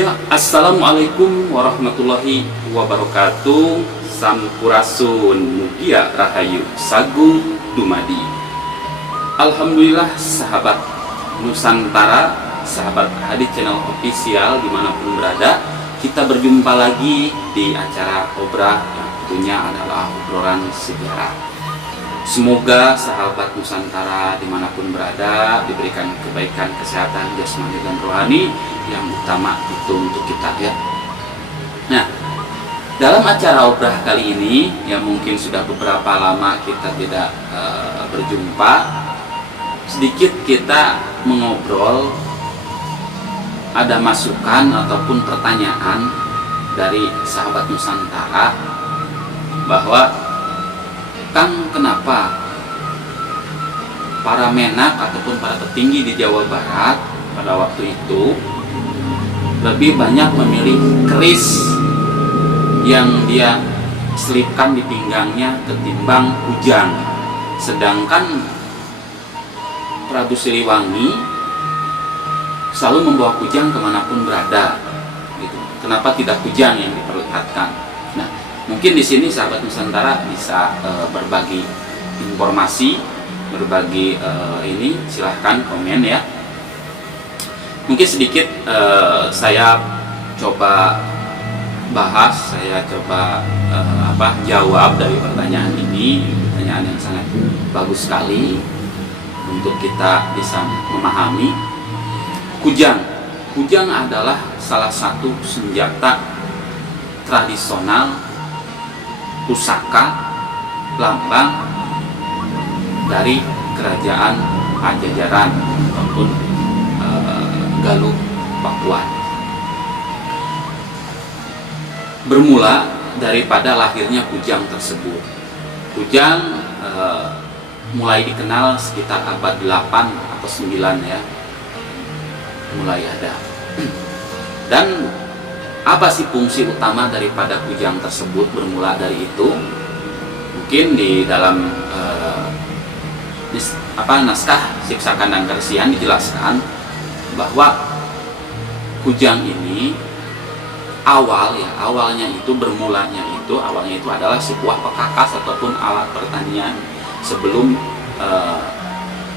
Ya, assalamualaikum warahmatullahi wabarakatuh. Sampurasun mugia rahayu sagung dumadi. Alhamdulillah sahabat Nusantara, sahabat Hadits Channel Official dimanapun berada, kita berjumpa lagi di acara Obrah yang tentunya adalah obrolan sejarah. Semoga sahabat Nusantara dimanapun berada diberikan kebaikan, kesehatan jasmani dan rohani, yang utama itu untuk kita ya. Nah, dalam acara obrah kali ini yang mungkin sudah beberapa lama kita tidak berjumpa, sedikit kita mengobrol, ada masukan ataupun pertanyaan dari sahabat Nusantara bahwa Kang, kenapa para menak ataupun para petinggi di Jawa Barat pada waktu itu lebih banyak memilih keris yang dia selipkan di pinggangnya ketimbang kujang, sedangkan Prabu Siliwangi selalu membawa kujang kemanapun berada gitu. Kenapa tidak kujang yang diperlihatkan? Nah, mungkin di sini sahabat Nusantara bisa berbagi informasi, berbagi ini, silahkan komen ya. Mungkin sedikit saya coba bahas, saya coba jawab dari pertanyaan ini. Pertanyaan yang sangat bagus sekali untuk kita bisa memahami. Kujang adalah salah satu senjata tradisional, pusaka, lambang dari kerajaan Pajajaran ataupun Galuh Pakuan. Bermula daripada lahirnya kujang tersebut. Kujang mulai dikenal sekitar abad 8 atau 9 ya, mulai ada. Dan apa sih fungsi utama daripada kujang tersebut? Bermula dari itu, mungkin di dalam naskah Siksakan dan Karesian dijelaskan bahwa kujang ini awalnya itu adalah sebuah pekakas ataupun alat pertanian sebelum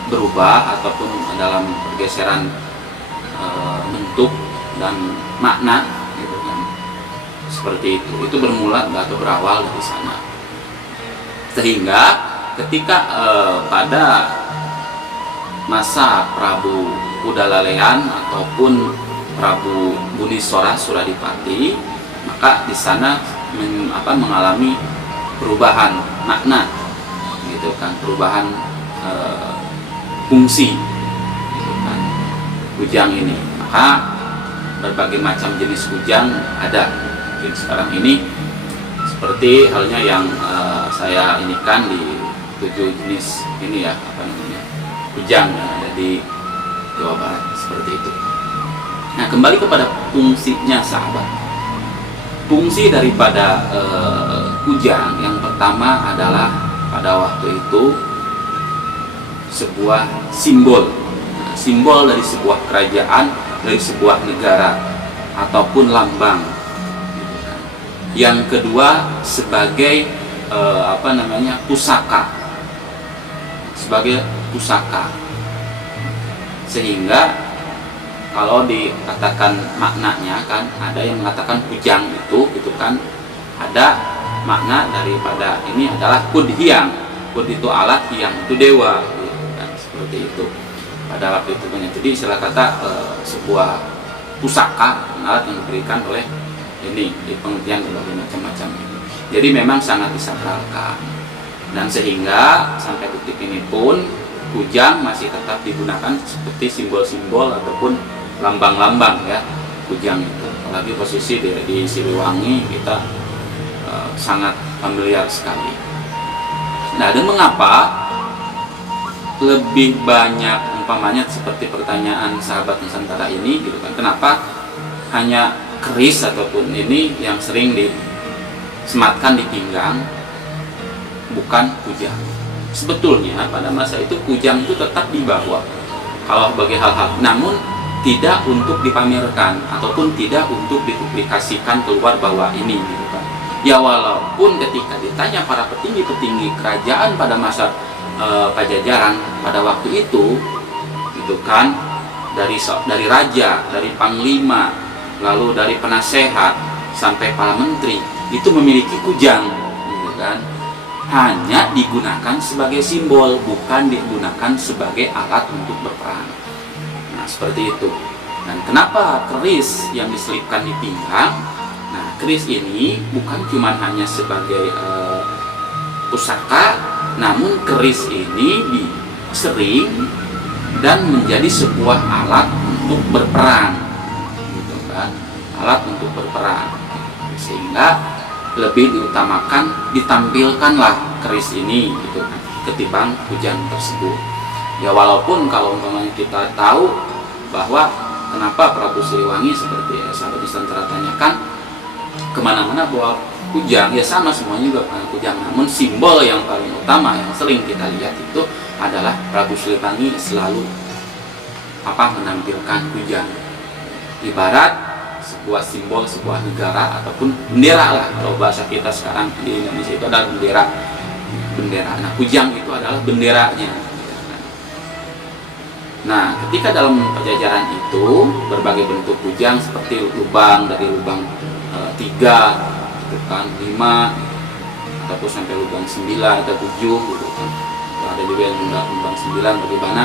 berubah ataupun dalam pergeseran bentuk dan makna gitu kan. Seperti itu bermula atau berawal dari sana. Sehingga ketika pada masa Prabu Udalalean ataupun Prabu Buniswara Suradipati, maka di sana mengalami perubahan makna gitu kan, perubahan fungsi gitu kan, kujang ini. Maka berbagai macam jenis kujang ada. Mungkin sekarang ini seperti halnya yang saya inikan di 7 jenis ini ya, kujang yang ada di Jawa Barat, seperti itu. Nah, kembali kepada fungsinya sahabat. Fungsi daripada kujang yang pertama adalah pada waktu itu sebuah simbol. Nah, simbol dari sebuah kerajaan, dari sebuah negara ataupun lambang gitu kan. Yang kedua sebagai pusaka. Sebagai pusaka. Sehingga kalau dikatakan maknanya kan, ada yang mengatakan kujang itu gitu kan, ada makna daripada ini adalah kudhiang. Kud itu alat, hiang itu dewa gitu kan, seperti itu pada waktu itu. Jadi istilah kata sebuah pusaka, alat yang diberikan oleh ini di pengertian berbagai macam-macam ini. Jadi memang sangat disakralkan, dan sehingga sampai detik ini pun kujang masih tetap digunakan seperti simbol-simbol ataupun lambang-lambang ya, kujang itu. Apalagi posisi di Siliwangi kita sangat familiar sekali. Nah, dan mengapa lebih banyak umpamanya seperti pertanyaan sahabat Nusantara ini gitu kan, kenapa hanya keris ataupun ini yang sering disematkan di pinggang, bukan kujang? Sebetulnya pada masa itu kujang itu tetap dibawa kalau bagi hal-hal, namun tidak untuk dipamerkan ataupun tidak untuk dipublikasikan keluar bahwa ini gitu kan. Ya walaupun ketika ditanya para petinggi-petinggi kerajaan pada masa Pajajaran pada waktu itu gitu kan, dari raja, dari panglima, lalu dari penasehat sampai para menteri itu memiliki kujang gitu kan, hanya digunakan sebagai simbol, bukan digunakan sebagai alat untuk berperang. Nah, seperti itu. Dan kenapa keris yang diselipkan di pinggang? Nah, keris ini bukan cuma hanya sebagai pusaka, namun keris ini sering dan menjadi sebuah alat untuk berperang, gitu kan? Alat untuk berperang, sehingga lebih diutamakan ditampilkanlah keris ini, gitu kan, ketimbang kujang tersebut. Ya walaupun kalau umpamanya kita tahu bahwa kenapa Prabu Siliwangi seperti sahabat Nusantara tanyakan kemana-mana bawa kujang, ya sama semuanya juga kujang, namun simbol yang paling utama yang sering kita lihat itu adalah Prabu Siliwangi selalu menampilkan kujang, ibarat sebuah simbol sebuah negara ataupun bendera lah, kalau bahasa kita sekarang di Indonesia itu adalah bendera. Nah, kujang itu adalah benderanya. Nah, ketika dalam Pajajaran itu berbagai bentuk kujang seperti lubang, dari lubang 3, gitu kan, 5, ataupun sampai lubang 9 atau 7, gitu kan. Ada juga yang lubang 9 bagaimana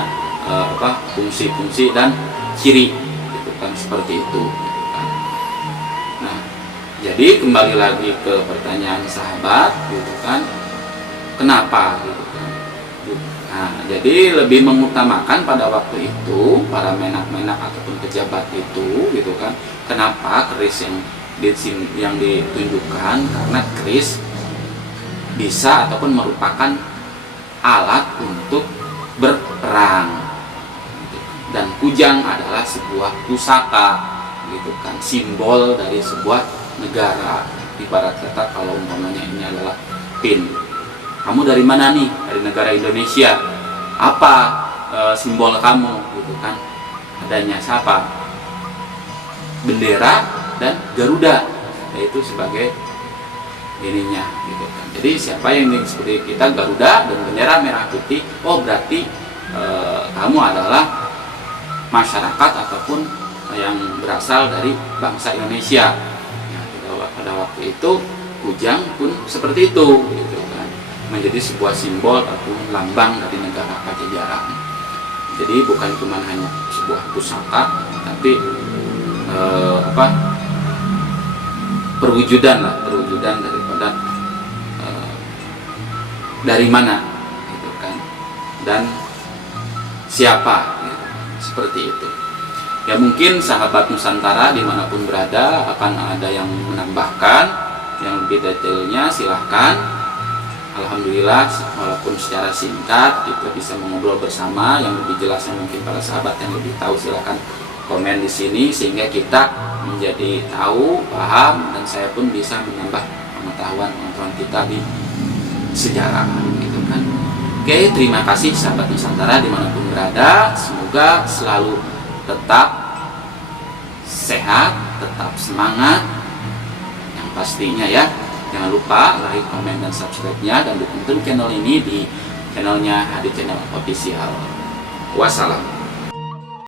fungsi-fungsi dan ciri, gitu kan, seperti itu, gitu kan. Nah, jadi kembali lagi ke pertanyaan sahabat, gitu kan, kenapa, gitu kan. Nah, jadi lebih mengutamakan pada waktu itu para menak-menak ataupun pejabat itu, gitu kan, kenapa keris yang ditunjukkan, karena keris bisa ataupun merupakan alat untuk berperang, dan kujang adalah sebuah pusaka, gitu kan, simbol dari sebuah negara. Ibarat kata kalau umpamanya ini adalah pin, kamu dari mana nih? Dari negara Indonesia. Apa simbol kamu, gitu kan? Adanya siapa? Bendera dan Garuda, yaitu sebagai ininya, gitu kan. Jadi siapa yang seperti kita Garuda dan bendera merah putih, oh berarti kamu adalah masyarakat ataupun yang berasal dari bangsa Indonesia. Nah, pada waktu itu kujang pun seperti itu, gitu kan, menjadi sebuah simbol ataupun lambang dari negara Pajajaran. Jadi bukan cuma hanya sebuah pusaka, tapi perwujudan daripada dari mana, gitu kan, dan siapa, gitu, seperti itu. Ya mungkin sahabat Nusantara dimanapun berada akan ada yang menambahkan yang lebih detailnya, silahkan. Alhamdulillah walaupun secara singkat kita bisa mengobrol bersama. Yang lebih jelasnya mungkin para sahabat yang lebih tahu, silahkan komen di sini sehingga kita menjadi tahu, paham, dan saya pun bisa menambah pengetahuan kita di sejarah, gitu kan. Oke, terima kasih sahabat Nusantara dimanapun berada. Semoga selalu tetap sehat, tetap semangat, yang pastinya ya. Jangan lupa like, komen, dan subscribe-nya, dan dukung terus channel ini di channelnya Hadi Channel Official. Wassalam.